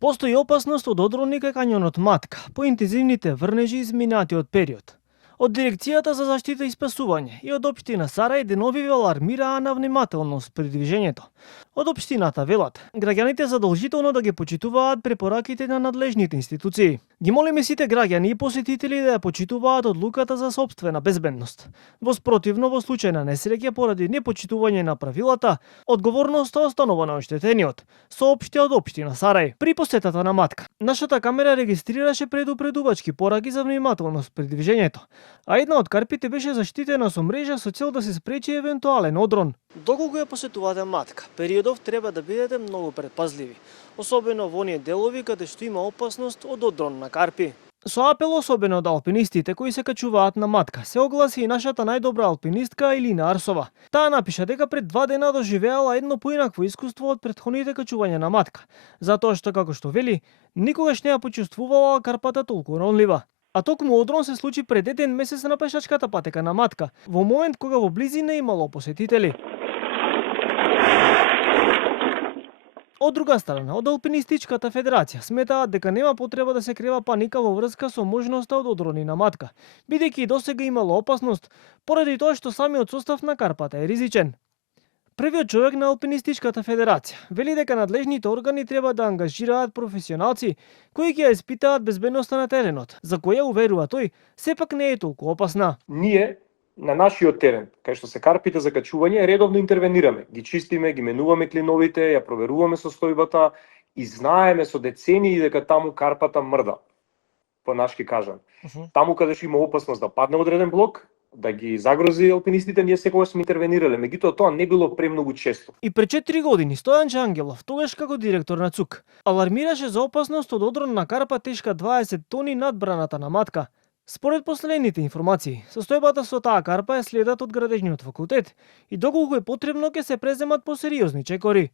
Постои опасност од одрони кај кањонот Матка по интензивните врнежи изминатиот период. Од Дирекцијата за заштита и спасување и од општина Сарај деновиве алармираа на внимателност при движењето. Од општината велат, граѓаните задолжително да ги почитуваат препораките на надлежните институции. Ги молиме сите граѓани и посетители да ја почитуваат одлуката за сопствена безбедност. Во спротивно, во случај на несреќа поради непочитување на правилата, одговорноста останува на оштетениот, соопшти од општина Сарај. При посетата на Матка, нашата камера регистрираше предупредувачки пораки за внимателност при движењето, а една од карпите беше заштитена со мрежа со цел да се спречи евентуален одрон. Доколку ја посетувате Матка, периодов треба да бидете многу предпазливи, особено во оние делови каде што има опасност од одрон на карпи. Со апел особено до алпинистите кои се качуваат на Матка, се огласи и нашата најдобра алпинистка Илина Арсова. Таа напиша дека пред 2 дена доживеала едно поинакво искуство од претходните качувања на Матка, затоа што, како што вели, никогаш не ја почувствувала карпата толку уронлива. А токму одрон се случи пред 1 месец на пешачката патека на Матка, во момент кога во близина имало посетители. Од друга страна, од Алпинистичката федерација сметаат дека нема потреба да се крива паника во врска со можноста од одрони на Матка, бидејќи и досега имало опасност поради тоа што самиот состав на карпата е ризичен. Првиот човек на Алпинистичката федерација вели дека надлежните органи треба да ангажираат професионалци кои ќе ја испитаат безбедноста на теренот, за која уверува тој, сепак не е толку опасна. Ние на нашиот терен, кај што се карпите за качување, редовно интервенираме. Ги чистиме, ги менуваме клиновите, ја проверуваме состојбата и знаеме со децении дека таму карпата мрда. По нашки кажам. Таму каде што има опасност да падне одреден блок, да ги загрози алпинистите, ние секогаш сме интервенирале, меѓутоа тоа не било премногу често. И пред 4 години Стојанче Ангелов, тогаш како директор на ЦУК, алармираше за опасност од одрон на карпа тешка 20 тони над браната на Матка. Според последните информации, состојбата со таа карпа е следат од градежниот факултет и доколку е потребно ќе се преземат посериозни чекори.